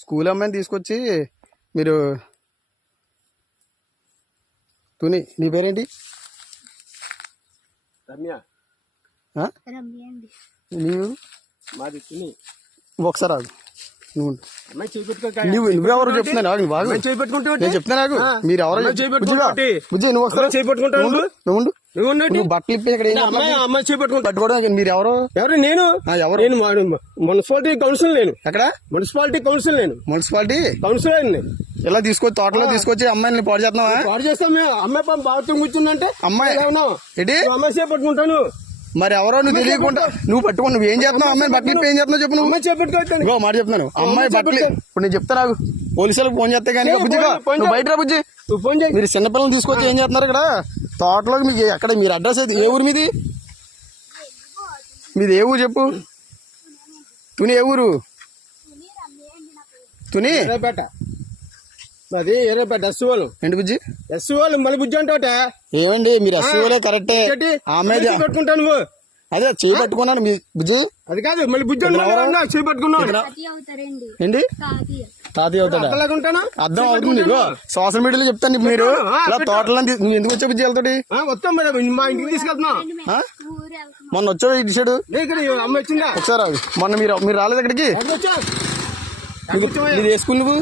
School అమ్మాయిని తీసుకొచ్చి మీరు తుని నీ పేరేంటి? రమ్య. నీవు? మాది తుని. ఒకసారి రాదు నువ్వు నువ్వెవరు చెప్తున్నాను నేను చెప్తున్నా నాకు మీరు ఎవరో బుజ్జి నువ్వు ఒకసారి నువ్వు బట్టలు ఇప్పి ఇక్కడ పట్టుకోవడం మీరు ఎవరు? నేను ఎవరు? నేను మున్సిపాలిటీ కౌన్సిల్. నేను ఎక్కడ? Municipality council. నేను మున్సిపాలిటీ కౌన్సిలర్. ఇలా తీసుకొచ్చి తోటలో తీసుకొచ్చి అమ్మాయిని పాడు చేస్తున్నావా? పాడు చేస్తాం మేము. అమ్మాయి బాత్రూమ్ కూర్చుందంటే అమ్మాయి ఏంటి అమ్మాయి చేపట్టుకుంటాను. మరి ఎవరో నువ్వు తెలియకుండా నువ్వు పట్టుకుని నువ్వు ఏం చేస్తున్నావు? అమ్మాయి బట్టలు ఇప్పి ఏం చేస్తున్నావు చెప్పు. నువ్వు చేపట్టుకోవచ్చు మాట చెప్తున్నాను. అమ్మాయి బట్టలు ఇప్పుడు నేను చెప్తా నాకు పోలీసులకు ఫోన్ చేస్తే కానీ బుజ్జిగా నువ్వు బయట రా బుజ్జి. మీరు చిన్నపిల్లలు తీసుకొచ్చి ఏం చేస్తున్నారు ఇక్కడ తోటలోకి? మీకు ఎక్కడ మీరు అడ్రస్ అయితే ఏ ఊరు మీది? మీది ఏ ఊరు చెప్పు. తుని ఏ ఊరు? తుని అది ఏరేపేట ఎస్ వాళ్ళు. ఏంటి బుజ్జి? ఎస్ వాళ్ళు మళ్ళీ బుజ్జి అంటే ఏమండి మీరు ఎస్ వాళ్ళే కరెక్టే. ఆమె పెట్టుకుంటాను నువ్వు అదే చేయి పట్టుకున్నాను మీ బుజ్జి. అది కాదు మళ్ళీ బుజ్జి చేయి పట్టుకున్నావు ఏంటి? తాతయ్య అవుతాడా? అర్థం అవుతుంది. సోషల్ మీడియాలో చెప్తాను మీరు ఇలా తోటలో ఎందుకు వచ్చే బుజ్జి వెళ్తాడు? వస్తాం మా ఇంటికి తీసుకెళ్తున్నా. మొన్న వచ్చావు ఇటు సైడ్ అమ్మ వచ్చిందా ఒకసారి రాదు. మొన్న మీరు రాలేదు ఇక్కడికి. మీరు ఏ స్కూల్ నువ్వు?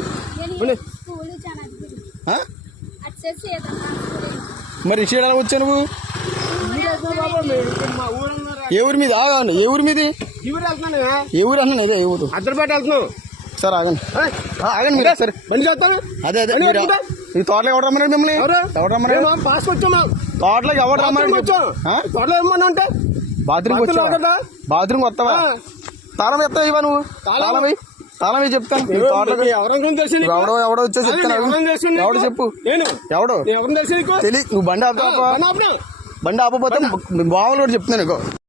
మరి ఇటు సైడ్ ఎలా వచ్చావు నువ్వు? ఏ ఊరి మీద? ఏ ఊరి మీది? ఏ ఊరు అన్నా ఇదే ఏ ఊరు? అద్దరిపేట వెళ్తున్నావు. సార్ ఆగండి ఆగండి మీరు సరే బండి చేస్తాను. అదే అదే ఈ తోటలోకి ఎవరు రమ్మన్నాడు మిమ్మల్ని? ఎవరు రమ్మన్నాడు? పాస్ వచ్చాము. తోటలోకి ఎవరు రమ్మన్నాడు? తోటలో ఏమన్నా అంటే బాత్రూమ్ వచ్చావా? బాత్రూమ్ వస్తావా? తాళం ఎత్తావా ఇవా నువ్వు? తాళం చెప్తాను. ఎవడో వచ్చేసి చెప్తాను. ఎవడు చెప్పు ఎవడు తెలియదు. నువ్వు బండి ఆపకపోతే బావులు కూడా చెప్తున్నాను.